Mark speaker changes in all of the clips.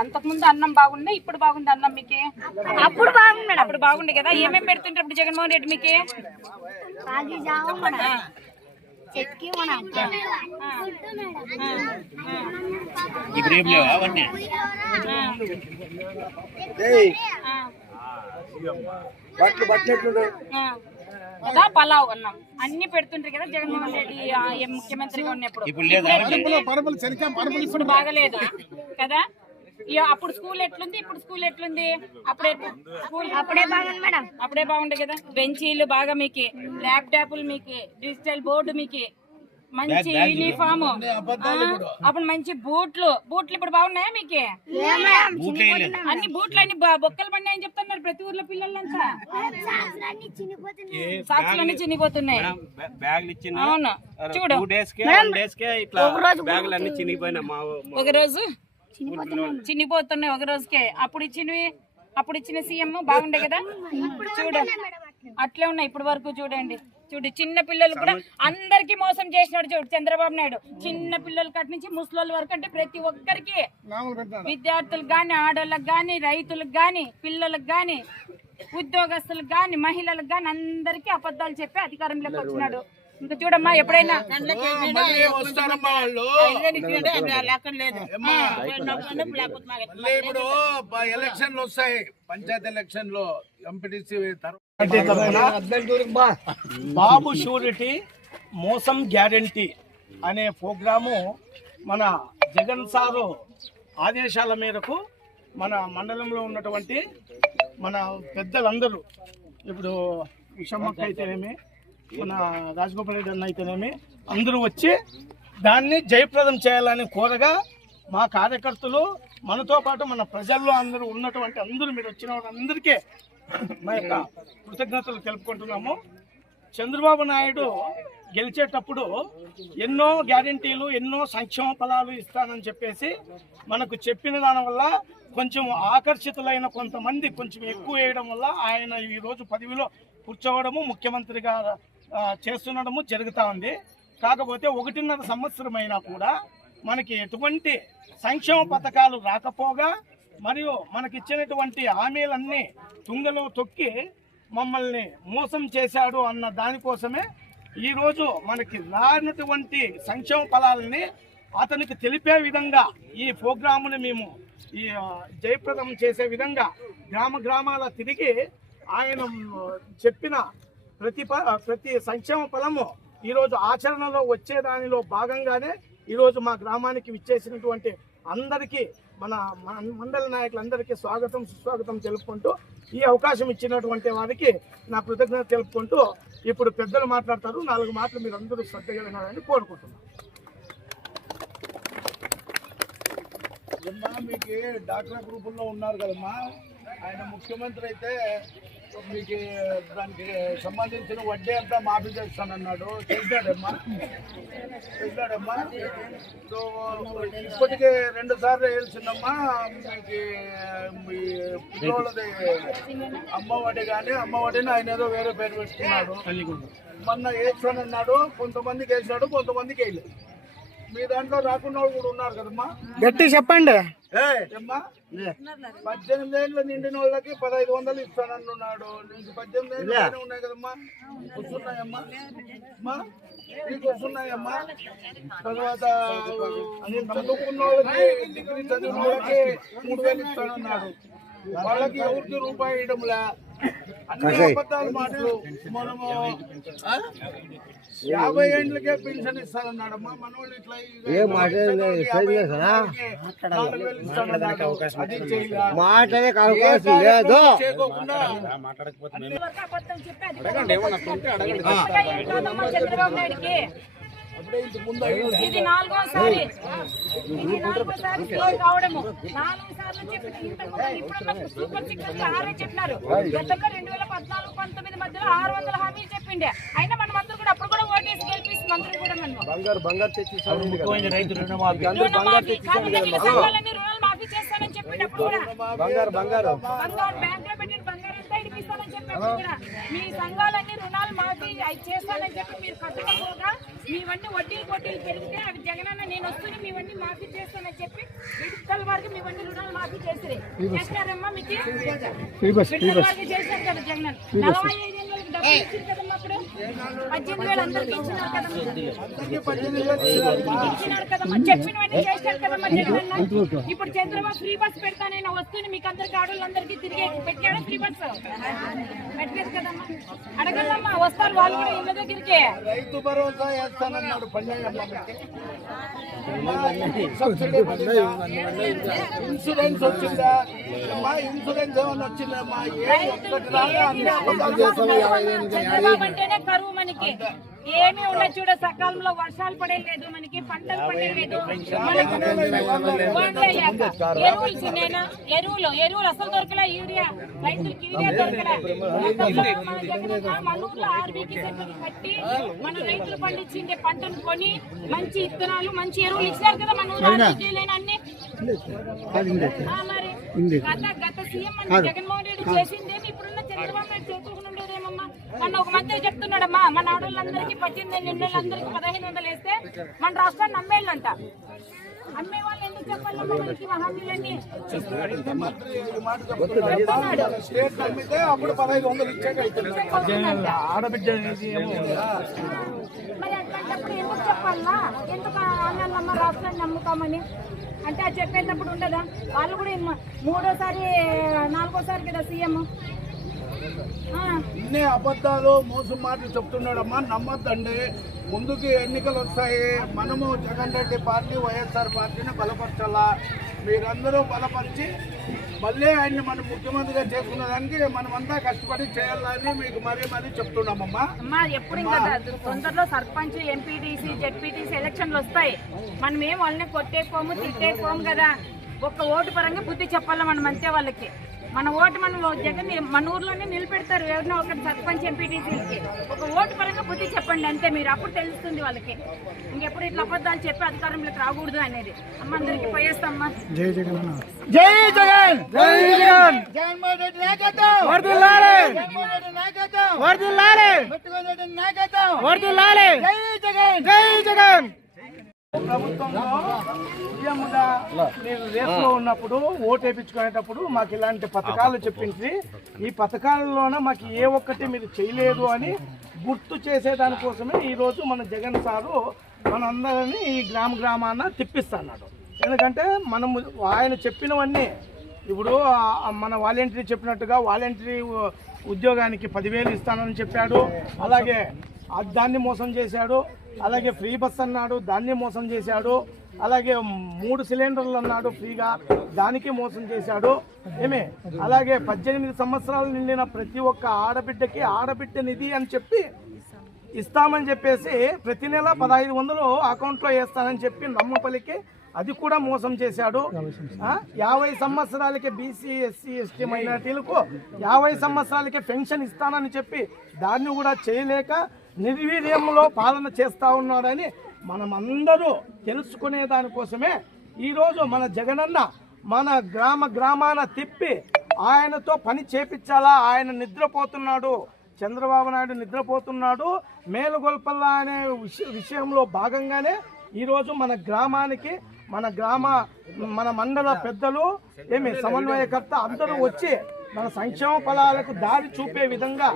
Speaker 1: అంతకు ముందు అన్నం బాగుందా ఇప్పుడు బాగుంది అన్నం మీకే?
Speaker 2: అప్పుడు బాగుంది మేడం.
Speaker 1: అప్పుడు బాగుండే కదా ఏమేమి పెడుతుంటారు ఇప్పుడు జగన్మోహన్ రెడ్డి మీకే. కదా పలావ్ అన్నం. అన్ని పెడుతుంటారు కదా జగన్మోహన్ రెడ్డి ముఖ్యమంత్రిగా ఉన్నప్పుడు.
Speaker 3: ఇప్పుడు లేదా
Speaker 1: ఎట్లుంది? ఇప్పుడు బాగలేదు? కదా? అప్పుడు స్కూల్ ఎట్లుంది? ఇప్పుడు స్కూల్ ఎట్లుంది? అప్పుడే స్కూల్
Speaker 2: అప్పుడే బాగుంది మేడం.
Speaker 1: అప్పుడే బాగుండే కదా? బెంచీలు బాగా మీకే ల్యాప్టాప్లు మీకే డిజిటల్ బోర్డు మీకే. మంచి యూనిఫామ్. అప్పుడు మంచి బూట్లు. బూట్లు ఇప్పుడు బాగున్నాయా మీకే? అన్ని బూట్లు అన్ని బ- బొక్కలు పడినాయని చెప్తున్నారు ప్రతి ఊర్లో పిల్లలంతా. సాక్షులు అన్ని చినిగిపోతున్నాయి.
Speaker 4: బ్యా- బ్యాగులు ఇచ్చిన
Speaker 1: అవును. చూడు. ఒక రోజు చిన్నిపోతున్నాయి ఒక రోజుకే. అప్పుడు ఇచ్చినవి అప్పుడు ఇచ్చిన సీఎం బాగుండే కదా? చూడు. అట్లే ఉన్నాయి ఇప్పటి వరకు చూడండి. చూడు చిన్న పిల్లలు కూడా అందరికి మోసం చేసినాడు చూడు చంద్రబాబు నాయుడు. చిన్న పిల్లల కట్ నుంచి ముసలోళ్ళ వరకు అంటే ప్రతి ఒక్కరికి విద్యార్థులకు గాని ఆడోళ్ళకి గాని రైతులకు గాని పిల్లలకు గాని ఉద్యోగస్తులకు గాని మహిళలకు గాని అందరికీ అబద్ధాలు చెప్పి అధికారంలోకి వచ్చినాడు. ఇంకా చూడమ్మా ఎప్పుడైనా?
Speaker 5: ఇప్పుడు ఎలక్షన్లు వస్తాయి. పంచాయతీ ఎలక్షన్లో ఎంపీటీసీ
Speaker 6: బాబు షూరిటీ మోసం గ్యారంటీ అనే ప్రోగ్రాము మన జగన్ సారు ఆదేశాల మేరకు మన మండలంలో ఉన్నటువంటి మన పెద్దలందరూ ఇప్పుడు విషమ్మక్క అయితేనేమి మన రాజగోపాల్ రెడ్డి అన్న అయితేనేమి అందరూ వచ్చి దాన్ని జయప్రదం చేయాలని కోరగా మా కార్యకర్తలు మనతో పాటు మన ప్రజల్లో అందరూ ఉన్నటువంటి అందరూ మీరు వచ్చిన వాళ్ళందరికీ మా యొక్క కృతజ్ఞతలు తెలుపుకుంటున్నాము. చంద్రబాబు నాయుడు గెలిచేటప్పుడు ఎన్నో గ్యారంటీలు ఎన్నో సంక్షేమ ఫలాలు ఇస్తానని చెప్పేసి మనకు చెప్పిన దాని వల్ల కొంచెం ఆకర్షితులైన కొంతమంది కొంచెం ఎక్కువ వేయడం వల్ల ఆయన ఈరోజు పదవిలో కూర్చోవడము ముఖ్యమంత్రిగా చేస్తుండడము జరుగుతూ ఉంది. కాకపోతే ఒకటిన్నర సంవత్సరమైనా కూడా మనకి ఎటువంటి సంక్షేమ పథకాలు రాకపోగా మరియు మనకిచ్చినటువంటి హామీలన్నీ తుంగలో తొక్కి మమ్మల్ని మోసం చేశాడు అన్న దానికోసమే ఈరోజు మనకి రానటువంటి సంక్షేమ ఫలాలని అతనికి తెలిపే విధంగా ఈ ప్రోగ్రాముని మేము ఈ జయప్రదం చేసే విధంగా గ్రామ గ్రామాల తిరిగి ఆయన చెప్పిన ప్రతి ప- ప్రతి సంక్షేమ ఫలము ఈరోజు ఆచరణలో వచ్చే దానిలో భాగంగానే ఈరోజు మా గ్రామానికి విచ్చేసినటువంటి అందరికీ మన మన మండల నాయకులందరికీ స్వాగతం సుస్వాగతం తెలుపుకుంటూ ఈ అవకాశం ఇచ్చినటువంటి వారికి నా కృతజ్ఞత తెలుపుకుంటూ ఇప్పుడు పెద్దలు మాట్లాడతారు. నాలుగు మాటలు మీరు అందరూ శ్రద్ధగా వినాలని కోరుకుంటున్నాను
Speaker 5: మీకు డాక్టర్ గ్రూపుల్లో ఉన్నారు కదమ్మా. ఆయన ముఖ్యమంత్రి అయితే మీకు దానికి సంబంధించిన వడ్డీ అంతా మాఫీ చేస్తానన్నాడు. చేశాడమ్మా. చేశాడమ్మా. సో ఇప్పటికే రెండు సార్లు వేయాల్సిందమ్మా. మీకు మీ పిల్లోళ్ళది అమ్మ వడ్డీ కానీ అమ్మ వడ్డీని ఆయన ఏదో వేరే పేరు పెట్టుకున్నాడు. మొన్న వేస్తానన్నాడు. కొంతమందికి వేసినాడు కొంతమందికి వేయలేదు. మీ దాంట్లో రాకుండా వాళ్ళు కూడా ఉన్నారు కదమ్మా.
Speaker 6: గట్టి చెప్పండి.
Speaker 5: ఏమ్మా? పద్దెనిమిది ఏళ్ళు నిండిన వాళ్ళకి పదహైదు వందలు ఇస్తానన్నాడు నీకు పద్దెనిమిది ఏళ్ళు ఉన్నాయి కదమ్మా. వస్తున్నాయమ్మా. అమ్మా నీకు వస్తున్నాయమ్మా. తర్వాత చదువుకున్న వాళ్ళకి డిగ్రీ చదివిన వాళ్ళకి మూడు వేలు ఇస్తానన్నాడు. వాళ్ళకి ఎవరికి రూపాయి ఇవ్వడంలే? యాభై ఏళ్ళకే పెన్షన్ ఇస్తానన్నాడమ్మా. మన వాళ్ళు ఇట్లా ఈ- యాభై ఏళ్ళకి నాలుగు
Speaker 1: ఇది నాలుగోసారి. ఇది నాలుగోసారి సీఎం కావడము. నాలుగు సార్లు ముందు ఇప్పుడు సూపర్ సిక్స్ ఆరే చెప్పినారు. గతంలో రెండు వేల పద్నాలుగు పంతొమ్మిది మధ్యలో ఆరు వందల హామీలు చెప్పిండే. అయినా మనం అందరూ కూడా అప్పుడు కూడా ఓటేసి గెలిపిస్తుంది అందరూ కూడా నన్ను.
Speaker 5: బంగారు బంగారు తెచ్చి
Speaker 1: మాఫీ చేస్తానని చెప్పినప్పుడు కూడా.
Speaker 5: బంగారు బంగారు.
Speaker 1: బంగారు బ్యాంక్లో పెట్టిన బంగారం అంతా ఇడిపిస్తానని చెప్పినప్పుడు కూడా మీ సంఘాలన్నీ రుణాలు మాఫీ చేస్తానని చెప్పి మీరు కట్టుకోగా మీవన్నీ వడ్డీలు వడ్డీలు పెరిగితే అవి జగనన్న నేను వస్తుంది మీవన్నీ మాఫీ చేస్తానని చెప్పి విడుదల వరకు మీవన్నీ రుణాలు మాఫీ చేసిరే. చేస్తారమ్మా మీకు? వరకు చేశారు కదా జగన్ నలభై ఐదు ఏళ్ళకి డబ్బులు ఇచ్చింది కదమ్మా అప్పుడు? పద్దెనిమిది వేలు అందరికి ఇచ్చినారు కదమ్మా చెప్పినవన్నీ కదమ్మా జగన్ ఇప్పుడు చంద్రబాబు ఫ్రీ బస్ పెడతానైనా వస్తుంది మీకు అందరికి ఆడవాళ్ళందరికీ తిరిగి పెట్టాడా ఫ్రీ బస్? పెట్టలేదు కదమ్మా అడగల్లమ్మా వస్తారు వాళ్ళు కూడా ఇళ్ళ దగ్గరికి.
Speaker 5: రైతు భరోసా వేస్తానన్నాడు? ఇన్సూరెన్స్ వచ్చిందా? అమ్మా ఇన్సూరెన్స్ ఏమన్నా వచ్చిందమ్మా ఏ ఒక్కటి రాగా
Speaker 1: కరువు మనకి. ఏమీ ఉండదు చూడ సకాలంలో వర్షాలు పడలేదు మనకి పంటలు పడలేదు. ఎరువులు చిన్న ఎరువులు ఎరువులు అసలు దొరకలే యూరియా? రైతులకి యూరియా దొరకలే? మన ఆర్బీకి కట్టి రైతులు పండించిండే పంటను కొని మంచి ఇత్తనాలు మంచి ఎరువులు ఇచ్చారు కదా మన ఊరు అన్ని? గత గత సీఎం జగన్మోహన్ రెడ్డి చేసిందేమి ఇప్పుడున్న చంద్రబాబు నాయుడు మొన్న ఒక మంత్రి చెప్తున్నాడమ్మా మన ఆడవాళ్ళందరికీ పద్దెనిమిది నిండులందరికీ పదహైదు వందలు వేస్తే మన రాష్ట్రాన్ని అమ్మేళ్ళంట అమ్మే వాళ్ళు ఎందుకు చెప్పాలమ్మా మనకి హామీలన్నీ
Speaker 5: స్టేట్ అమ్మితే అప్పుడు పదహైదు వందలు ఇచ్చాక
Speaker 6: ఆడబిడ్డ ఏమో
Speaker 1: మరి అట్లాంటప్పుడు ఎందుకు చెప్పాలా ఎందుకు రాష్ట్రాన్ని నమ్ముతామని? అంటే అది చెప్పేటప్పుడు ఉండదా? వాళ్ళు కూడా మూడోసారి నాలుగోసారి కదా సీఎం.
Speaker 5: ఇన్ని అబద్ధాలు మోసం మాటలు చెప్తున్నాడమ్మా నమ్మద్దండి. ముందుకి ఎన్నికలు వస్తాయి. మనము జగన్ రెడ్డి పార్టీ వైఎస్ఆర్ పార్టీని బలపరచాలా? మీరందరూ బలపరిచి మళ్ళీ ఆయన్ని మనం ముఖ్యమంత్రిగా చేసుకున్న దానికి మనమంతా కష్టపడి చేయాలని మీకు మరీ మరీ చెప్తున్నామమ్మా.
Speaker 1: అమ్మా ఎప్పుడు ఇంకా తొందరలో సర్పంచ్ ఎంపీటీసీ జెడ్పీటీసీ ఎలక్షన్లు వస్తాయి. మనం ఏం వాళ్ళని కొట్టేకోము తిట్టేకోము కదా. ఒక్క ఓటు పరంగా బుద్ధి చెప్పాలి మనం అంతే వాళ్ళకి? మన ఓటు మనం జగన్ మన ఊర్లోనే నిలబెడతారు. ఎవరినో ఒకటి సర్పంచ్ ఎంపీటీసీలకి ఒక ఓటు పరంగా బుద్ధి చెప్పండి అంతే మీరు. అప్పుడు తెలుస్తుంది వాళ్ళకి. ఇంకెప్పుడు ఇట్లా అబద్ధాలు చెప్పి అధికారంలోకి రాకూడదు అనేది. అమ్మ అందరికి పోయేస్తామ్మా
Speaker 6: జై జగన్! జై జగన్!
Speaker 5: జగన్మోహన్ రెడ్డి నాయకత్వం!
Speaker 6: వర్ధిల్లాలి
Speaker 5: జగన్మోహన్ రెడ్డి నాయకత్వం!
Speaker 6: వర్ధిల్లాలి
Speaker 5: పెట్టుకుని రెడ్డి నాయకత్వం!
Speaker 6: వర్ధిల్లాలి
Speaker 5: జై జగన్!
Speaker 6: జై జగన్! ప్రభుత్వంలో సీఎంగా నేను రేసులో ఉన్నప్పుడు ఓటు వేయించుకునేటప్పుడు మాకు ఇలాంటి పథకాలు చెప్పించి ఈ పథకాలలోన మాకు ఏ ఒక్కటి మీరు చేయలేదు అని గుర్తు చేసేదానికోసమే ఈరోజు మన జగన్ సారు మనందరినీ ఈ గ్రామ గ్రామాన తిప్పిస్తున్నాడు. ఎందుకంటే మనము ఆయన చెప్పినవన్నీ ఇప్పుడు మన వాలంటరీ చెప్పినట్టుగా వాలంటరీ ఉద్యోగానికి పదివేలు ఇస్తానని చెప్పాడు. అలాగే ఆ దాన్ని మోసం చేశాడు. అలాగే ఫ్రీ బస్ అన్నాడు దాన్ని మోసం చేశాడు. అలాగే మూడు సిలిండర్లు అన్నాడు ఫ్రీగా దానికి మోసం చేశాడు. ఏమే? అలాగే పద్దెనిమిది సంవత్సరాలు నిండిన ప్రతి ఒక్క ఆడబిడ్డకి ఆడబిడ్డ నిధి అని చెప్పి ఇస్తామని చెప్పేసి ప్రతి నెల పదహైదు వందలు అకౌంట్లో వేస్తానని చెప్పి నమ్మపలికి అది కూడా మోసం చేశాడు. యాభై సంవత్సరాలకి బీసీ ఎస్సీ ఎస్టీ మైనార్టీలకు యాభై సంవత్సరాలకి పెన్షన్ ఇస్తానని చెప్పి దాన్ని కూడా చేయలేక నిర్వీర్యంలో పాలన చేస్తూ ఉన్నాడని మనమందరూ తెలుసుకునే దానికోసమే ఈరోజు మన జగనన్న మన గ్రామ గ్రామాన తిప్పి ఆయనతో పని చేపించాలా? ఆయన నిద్రపోతున్నాడు. చంద్రబాబు నాయుడు నిద్రపోతున్నాడు. మేలుగొల్పల్లా అనే విషయంలో భాగంగానే ఈరోజు మన గ్రామానికి మన గ్రామ మన మండల పెద్దలు ఏమి సమన్వయకర్త అందరూ వచ్చి మన సంక్షేమ ఫలాలకు దారి చూపే విధంగా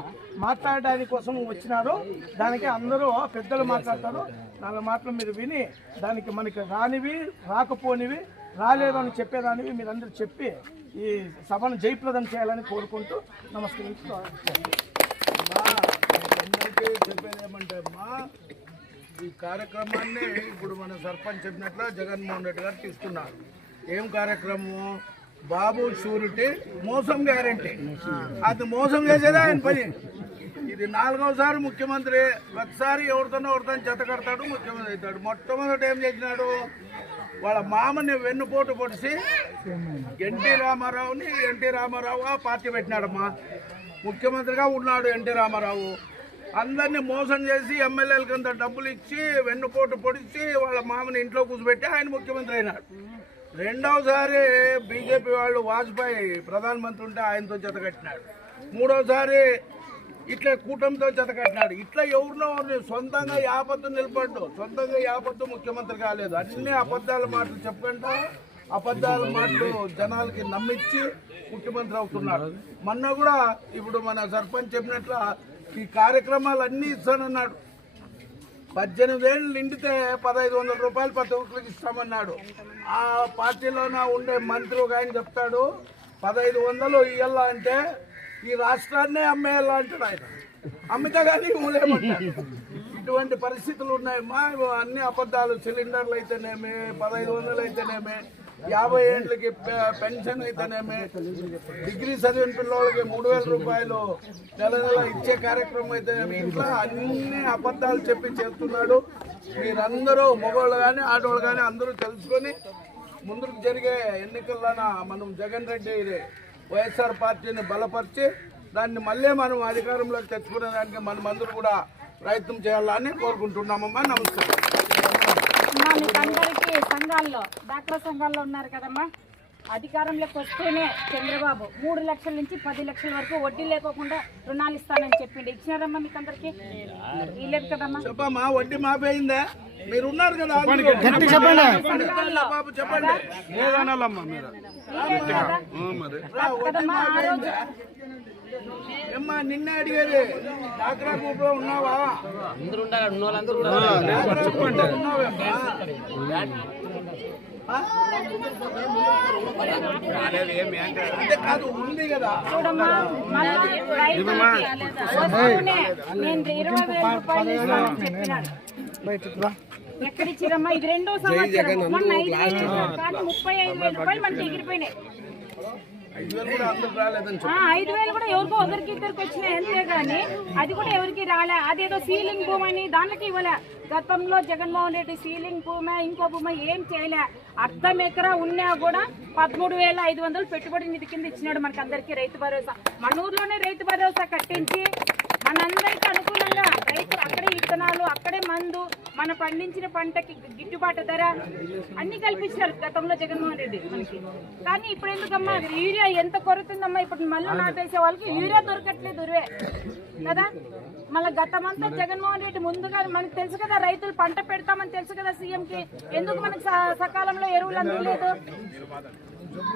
Speaker 6: మాట్లాడడానికి కోసం వచ్చినారు. దానికి అందరూ పెద్దలు మాట్లాడతారు. నాలుగు మాటలు మీరు విని దానికి మనకి రానివి రాకపోనివి రాలేదని చెప్పేదానివి మీరందరూ చెప్పి ఈ సభను జయప్రదం చేయాలని కోరుకుంటూ నమస్కరించుకోవాలి
Speaker 5: చెప్పేది ఏమంటే అమ్మా ఈ కార్యక్రమాన్ని ఇప్పుడు మన సర్పంచ్ చెప్పినట్లు జగన్మోహన్ రెడ్డి గారు తీసుకున్నారు. ఏం కార్యక్రమం బాబు షూరిటీ మోసం గ్యారంటీ. అది మోసం చేసేదే ఆయన పని. ఇది నాలుగోసారి ముఖ్యమంత్రి ప్రతిసారి ఎవరితోనో ఎవరితో జత కడతాడు ముఖ్యమంత్రి అవుతాడు. మొట్టమొదటి ఏం చేసినాడు? వాళ్ళ మామని వెన్నుపోటు పొడిచి ఎన్టీ రామారావుని ఎన్టీ రామారావు పార్టీ పెట్టినాడమ్మా. ముఖ్యమంత్రిగా ఉన్నాడు ఎన్టీ రామారావు. అందరినీ మోసం చేసి ఎమ్మెల్యేలకు అంత డబ్బులు ఇచ్చి వెన్నుపోటు పొడిచి వాళ్ళ మామని ఇంట్లో కూర్చోబెట్టి ఆయన ముఖ్యమంత్రి అయినాడు. రెండవసారి బీజేపీ వాళ్ళు వాజ్పేయి ప్రధానమంత్రి ఉంటే ఆయనతో జత కట్టినాడు. మూడోసారి ఇట్లా కూటమితో జతకట్టినాడు ఇట్లా ఎవరినో సొంతంగా యాపత్తు నిలబడ్డు. సొంతంగా యాపత్తు ముఖ్యమంత్రి కాలేదు. అన్ని అబద్ధాల మాటలు చెప్పకుండా అబద్ధాల మాటలు జనాలకి నమ్మించి ముఖ్యమంత్రి అవుతున్నాడు. మొన్న కూడా ఇప్పుడు మన సర్పంచ్ చెప్పినట్ల ఈ కార్యక్రమాలు అన్నీ ఇస్తానన్నాడు. పద్దెనిమిది ఏళ్ళు నిండితే పదహైదు వందల రూపాయలు ప్రతి ఒక్కరికి ఇస్తామన్నాడు. ఆ పార్టీలోన ఉండే మంత్రి ఒక ఆయన చెప్తాడు పదహైదు వందలు ఇయ్యాల అంటే ఈ రాష్ట్రాన్నే అమ్మేయాలా అంటాడు ఆయన. అమ్మితే కానీ ఊలేమంటాడు ఇటువంటి పరిస్థితులు ఉన్నాయి మా అన్ని అబద్ధాలు సిలిండర్లు అయితేనేమి పదహైదు వందలు అయితేనేమి యాభై ఏళ్ళకి పె- పెన్షన్ అయితేనేమి డిగ్రీ చదివిన పిల్లలకి మూడు వేల రూపాయలు నెల నెల ఇచ్చే కార్యక్రమం అయితేనేమి ఇట్లా అన్ని అబద్ధాలు చెప్పి చేస్తున్నాడు. మీరందరూ మగవాళ్ళు కానీ ఆడవాళ్ళు కానీ అందరూ తెలుసుకొని ముందుకు జరిగే ఎన్నికల్లోన మనం జగన్ రెడ్డి వైఎస్ఆర్ పార్టీని బలపరిచి దాన్ని మళ్ళీ మనం అధికారంలోకి తెచ్చుకునే దానికి మనం అందరూ కూడా ప్రయత్నం చేయాలని కోరుకుంటున్నామమ్మా. నమస్కారం.
Speaker 1: అమ్మా మీకు అందరికీ సంఘాల్లో డాక్టర్ సంఘాల్లో ఉన్నారు కదమ్మా. అధికారంలోకి వస్తేనే చంద్రబాబు మూడు లక్షల నుంచి పది లక్షల వరకు వడ్డీ లేకోకుండా రుణాలు ఇస్తానని చెప్పిండు. ఇచ్చినారమ్మా మీకు అందరికి? కదమ్మా?
Speaker 5: చెప్పమ్మా వడ్డీ మాఫీ అయిందా? మీరు ఉన్నారు కదా చెప్పండి బాబు చెప్పండి? ఏమ్మా నిన్నే అడిగేది డాక్రా గ్రూప్లో ఉన్నావా డాక్రా గ్రూప్లో ఉన్నావేమ్మా? అంటే కాదు ఉంది కదా.
Speaker 1: చూడమ్మా నేను ఇరవై వేల రూపాయలు ఇస్తానని చెప్పినాడు. ఎక్కడ ఇచ్చిరమ్మా ఇది రెండో సంవత్సరం. మొన్న ఐదు వేలు ముప్పై ఐదు వేల రూపాయలు మనకి ఎగిరిపోయినాయి.
Speaker 5: ఐదు వేలు కూడా
Speaker 1: ఎవరికో ఒకరికి ఇద్దరికి వచ్చినాయి అంతే గాని అది కూడా ఎవరికి రాలే. అదేదో సీలింగ్ భూమి అని దానికి ఇవ్వలే. గతంలో జగన్మోహన్ రెడ్డి సీలింగ్ భూమి ఇంకో భూమి ఏం చేయలే. అర్ధం ఎకరా ఉన్నా కూడా పదమూడు వేల ఐదు వందలు పెట్టుబడి నిధి కింద ఇచ్చినాడు మనకి అందరికి రైతు భరోసా. మన ఊర్లోనే రైతు భరోసా కట్టించి మనందరికి అనుకూలంగా రైతులు అక్కడే విత్తనాలు అక్కడే మందు మన పండించిన పంటకి గిట్టుబాటు ధర అన్ని కల్పించారు గతంలో జగన్మోహన్ రెడ్డి మనకి. కానీ ఇప్పుడు ఎందుకమ్మా యూరియా ఎంత కొరతుందమ్మా? ఇప్పుడు మళ్ళీ నాటేసే వాళ్ళకి యూరియా దొరకట్లేదు దొరివే కదా? మళ్ళీ గతమంతా జగన్మోహన్ రెడ్డి ముందుగా మనకు తెలుసు కదా రైతులు పంట పెడతామని తెలుసు కదా సీఎంకి. ఎందుకు మనకు స- సకాలంలో ఎరువులు అందలేదు?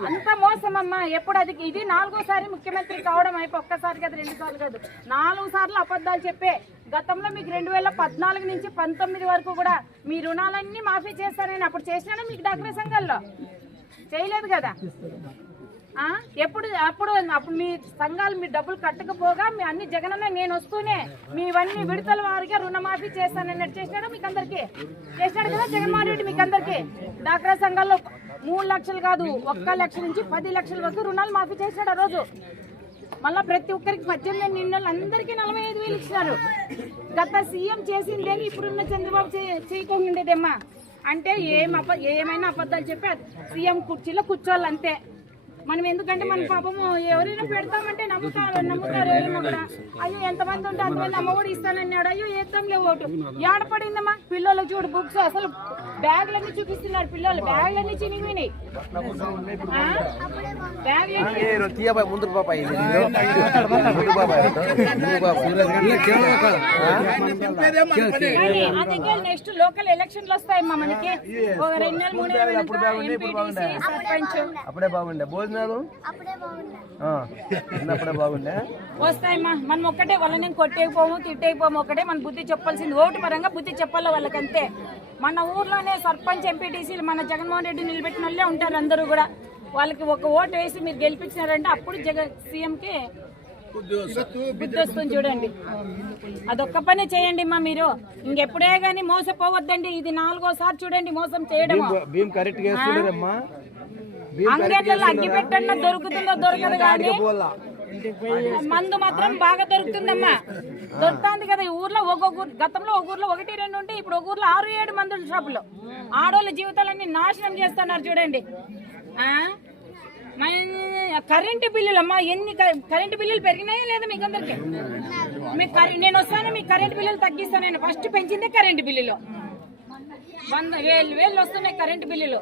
Speaker 1: అంత మోసం అమ్మా ఎప్పుడు అది ఇది నాలుగోసారి ముఖ్యమంత్రి కావడం అయిపోయి ఒక్కసారి కాదు రెండు సార్లు కాదు. నాలుగు సార్లు అబద్ధాలు చెప్పే గతంలో మీకు రెండు వేల పద్నాలుగు నుంచి పంతొమ్మిది వరకు కూడా మీ రుణాలన్నీ మాఫీ చేస్తానని అప్పుడు చేసినాను మీకు డాక్టర్ సంఘాల్లో చేయలేదు కదా? ఎప్పుడు అప్పుడు అప్పుడు మీ సంఘాలు మీ డబ్బులు కట్టకపోగా మీ అన్ని జగనన్న నేను వస్తూనే మీవన్నీ విడతల వారిగా రుణమాఫీ చేస్తానన్నట్టు చేసినాడు మీకు అందరికీ చేసినాడు కదా జగన్మోహన్ రెడ్డి మీకు అందరికీ డాక్రా సంఘాల్లో మూడు లక్షలు కాదు ఒక్క లక్ష నుంచి పది లక్షల వరకు రుణాలు మాఫీ చేశాడు ఆ రోజు. మళ్ళా ప్రతి ఒక్కరికి పద్దెనిమిది నిన్నలు అందరికీ నలభై ఐదు వేలు ఇచ్చినారు. గత సీఎం చేసిందే ఇప్పుడున్న చంద్రబాబు చేయకుండా అంటే ఏం అబ ఏమైనా అబద్ధాలు చెప్పి సీఎం కుర్చీలో కూర్చోవాలి అంతే మనం ఎందుకంటే మన పాపము ఎవరైనా పెడతామంటే నమ్ముతారు నమ్ముతారు ఏమో కూడా అయ్యో ఎంతమంది ఉంటే అంతమంది అమ్మ కూడా ఇస్తానన్నాడు. అయ్యో వేద్దాంలే ఓటు. ఏడ పడిందమ్మా? పిల్లలు చూడు బుక్స్ అసలు బ్యాగులన్నీ చూపిస్తున్నారు పిల్లలు. బ్యాగులన్నీ కానీ అందుకే నెక్స్ట్ లోకల్ ఎలక్షన్లు వస్తాయమ్మా మనకి. ఒక రెండు నెలలు మూడు నెలలు సర్పంచ్.
Speaker 7: అప్పుడే బాగుండే. భోజనాలు ఆ, చిన్నప్పుడే బాగుండే.
Speaker 1: వస్తాయమ్మా మనం ఒక్కటే వాళ్ళని కొట్టేయకపోము తిట్టేయకపోము ఒకటే మన బుద్ధి చెప్పాల్సింది. ఓటు పరంగా బుద్ధి చెప్పాలి వాళ్ళకంతే. మన ఊర్లోనే సర్పంచ్ ఎంపీటీసీలు మన జగన్మోహన్ రెడ్డి నిలబెట్టిన వాళ్ళే ఉంటారు అందరూ కూడా. వాళ్ళకి ఒక ఓటు వేసి మీరు గెలిపించినారంటే అప్పుడు జగన్ సీఎంకి బుద్ధి వస్తుంది చూడండి. అదొక్క పని చేయండి మా మీరు. ఇంకెప్పుడే గానీ మోసపోవద్దండి. ఇది నాలుగోసారి చూడండి మోసం చేయడం
Speaker 7: భీమ్ కరెక్ట్గా వేస్తుండేదమ్మా
Speaker 1: అంగేట్లలో అగ్గి పెట్టండి దొరుకుతుందో దొరకదు కానీ మందు మాత్రం బాగా దొరుకుతుందమ్మా. దొరుకుతుంది కదా ఈ ఊర్లో ఒక్కొక్క గతంలో ఒక ఊర్లో ఒకటి రెండు ఉంటే ఇప్పుడు ఒక ఊర్లో ఆరు ఏడు మందుల షాపులు. ఆడోళ్ళ జీవితాలన్నీ నాశనం చేస్తున్నారు చూడండి. కరెంటు బిల్లులు అమ్మా ఎన్ని కరెంటు బిల్లులు పెరిగినాయా లేదా మీకు అందరికి. మీ కరె- నేను వస్తాను మీ కరెంటు బిల్లులు తగ్గిస్తాను ఫస్ట్ పెంచిందే కరెంటు బిల్లులు. వంద వేలు వేలు వస్తున్నాయి కరెంటు బిల్లులు.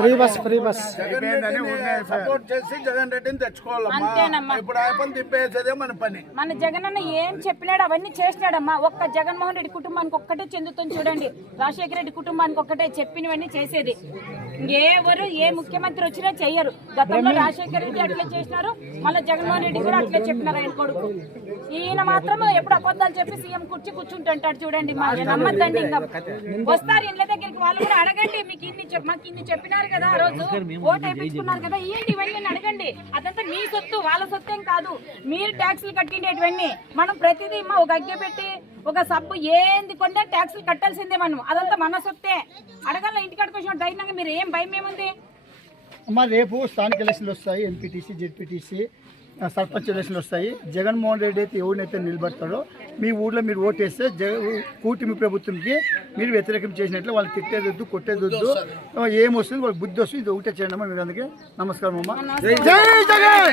Speaker 5: Free. Bus free bus. Jagan రెడ్డిని సపోర్ట్ చేసి జగన్ రెడ్డిని తెచ్చుకోవాలమ్మా. ఇప్పుడు తిప్పేసేదే మన పని.
Speaker 1: మన జగనన్న ఏం చెప్పినాడు అవన్నీ చేసినాడమ్మా. ఒక్క జగన్మోహన్ రెడ్డి కుటుంబానికి ఒక్కటే చెందుతుంది చూడండి. రాజశేఖర రెడ్డి కుటుంబానికి ఒక్కటే చెప్పినవన్నీ చేసేది. ఎవరు ఏ ముఖ్యమంత్రి వచ్చినా చెయ్యరు. గతంలో రాజశేఖర రెడ్డి అట్లే చేసినారు మళ్ళీ జగన్మోహన్ రెడ్డి కూడా అట్లే చెప్పినారు ఆయన కొడుకు. ఈయన మాత్రం ఎప్పుడు అబద్ధాలు చెప్పి సీఎం కుర్చీ కూర్చుంటుంటాడు చూడండి మా నమ్మద్దండి ఇంకా. వస్తారు ఇళ్ళ దగ్గరికి వాళ్ళు కూడా అడగండి మీకు ఇన్ని చెప్- మాకు ఇన్ని చెప్పినారు కదా ఆ రోజు ఓటు వేయించుకున్నారు కదా ఏంటి ఇవన్నీ అని అడగండి. అదంతా మీ సొత్తు వాళ్ళ సొత్తేం కాదు. మీరు ట్యాక్సులు కట్టిండేటివన్నీ మనం ప్రతిదీ మా ఒక అగ్గి పెట్టి ఒక సబ్బు ఏంది కొంటే ట్యాక్సులు కట్టాల్సిందే మనం. అదంతా మన సొత్తే. అడగల ఇంటికాడికి వచ్చిన ధైర్యంగా మీరు ఏం భయం ఏముంది?
Speaker 8: అమ్మ రేపు స్థానిక ఎలక్షన్లు వస్తాయి. ఎంపీటీసీ జెడ్పీటీసీ సర్పంచ్ ఎలక్షన్లు వస్తాయి. జగన్మోహన్ రెడ్డి అయితే ఎవరినైతే నిలబడతాడో మీ ఊర్లో మీరు ఓటేస్తే జగ కూటమి ప్రభుత్వంకి మీరు వ్యతిరేకం చేసినట్లు వాళ్ళు తిట్టేది వద్దు కొట్టేది వద్దు ఆ, ఏం వస్తుంది? వాళ్ళకి బుద్ధి వస్తుంది. ఇది ఒకటే చేయండి అమ్మా. మీరు అందుకే నమస్కారం అమ్మా. జై Jagan!